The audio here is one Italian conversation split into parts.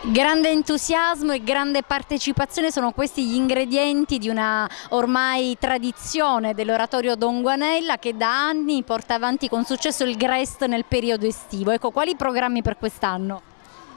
Grande entusiasmo e grande partecipazione sono questi gli ingredienti di una ormai tradizione dell'Oratorio Don Guanella che da anni porta avanti con successo il Grest nel periodo estivo. Ecco, quali programmi per quest'anno?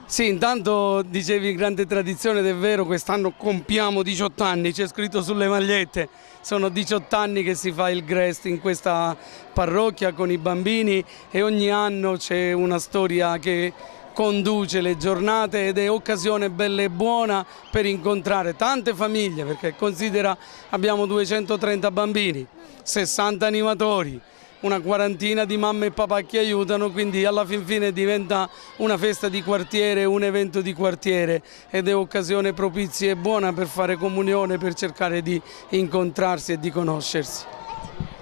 Sì, intanto dicevi grande tradizione ed è vero, quest'anno compiamo 18 anni, c'è scritto sulle magliette, sono 18 anni che si fa il Grest in questa parrocchia con i bambini e ogni anno c'è una storia che conduce le giornate ed è occasione bella e buona per incontrare tante famiglie, perché considera abbiamo 230 bambini, 60 animatori, una quarantina di mamme e papà che aiutano, quindi alla fin fine diventa una festa di quartiere, un evento di quartiere ed è occasione propizia e buona per fare comunione, per cercare di incontrarsi e di conoscersi.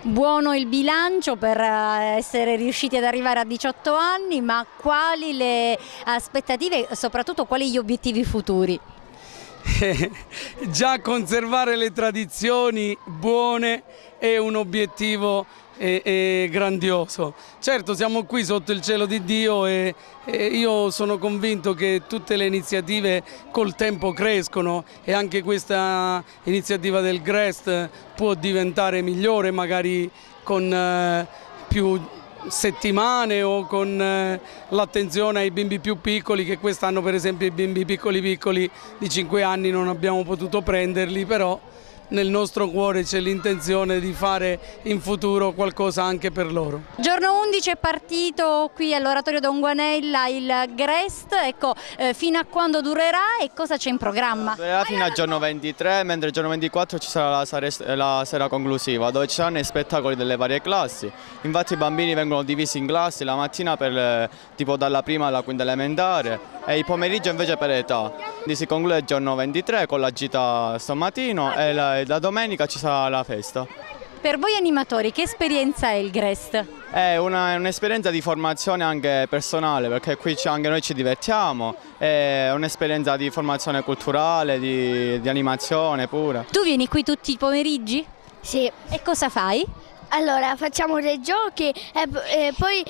Buono il bilancio per essere riusciti ad arrivare a 18 anni, ma quali le aspettative e soprattutto quali gli obiettivi futuri? Già conservare le tradizioni buone è un obiettivo grandioso. Certo, siamo qui sotto il cielo di Dio e io sono convinto che tutte le iniziative col tempo crescono e anche questa iniziativa del Grest può diventare migliore, magari con più settimane o con l'attenzione ai bimbi più piccoli, che quest'anno per esempio i bimbi piccoli di 5 anni non abbiamo potuto prenderli, però nel nostro cuore c'è l'intenzione di fare in futuro qualcosa anche per loro. Giorno 11 è partito qui all'Oratorio Don Guanella il Grest, ecco, fino a quando durerà e cosa c'è in programma? Durerà fino al giorno 23, mentre il giorno 24 ci sarà la sera conclusiva, dove ci saranno i spettacoli delle varie classi. Infatti i bambini vengono divisi in classi, la mattina per tipo dalla prima alla quinta elementare e il pomeriggio invece per età. Quindi si conclude il giorno 23 con la gita stamattina e la domenica ci sarà la festa. Per voi animatori che esperienza è il Grest? È un'esperienza di formazione anche personale, perché qui anche noi ci divertiamo, è un'esperienza di formazione culturale, di animazione pure. Tu vieni qui tutti i pomeriggi? Sì. E cosa fai? Allora facciamo dei giochi e poi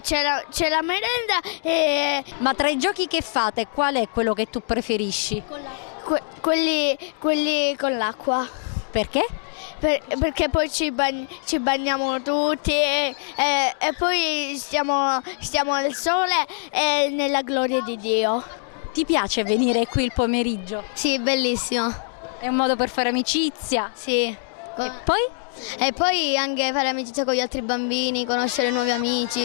c'è la merenda. Ma tra i giochi che fate, qual è quello che tu preferisci? Quelli con l'acqua. Perché? Perché poi ci bagniamo tutti e poi stiamo al sole e nella gloria di Dio. Ti piace venire qui il pomeriggio? Sì, bellissimo. È un modo per fare amicizia? Sì. E poi? E poi anche fare amicizia con gli altri bambini, conoscere nuovi amici.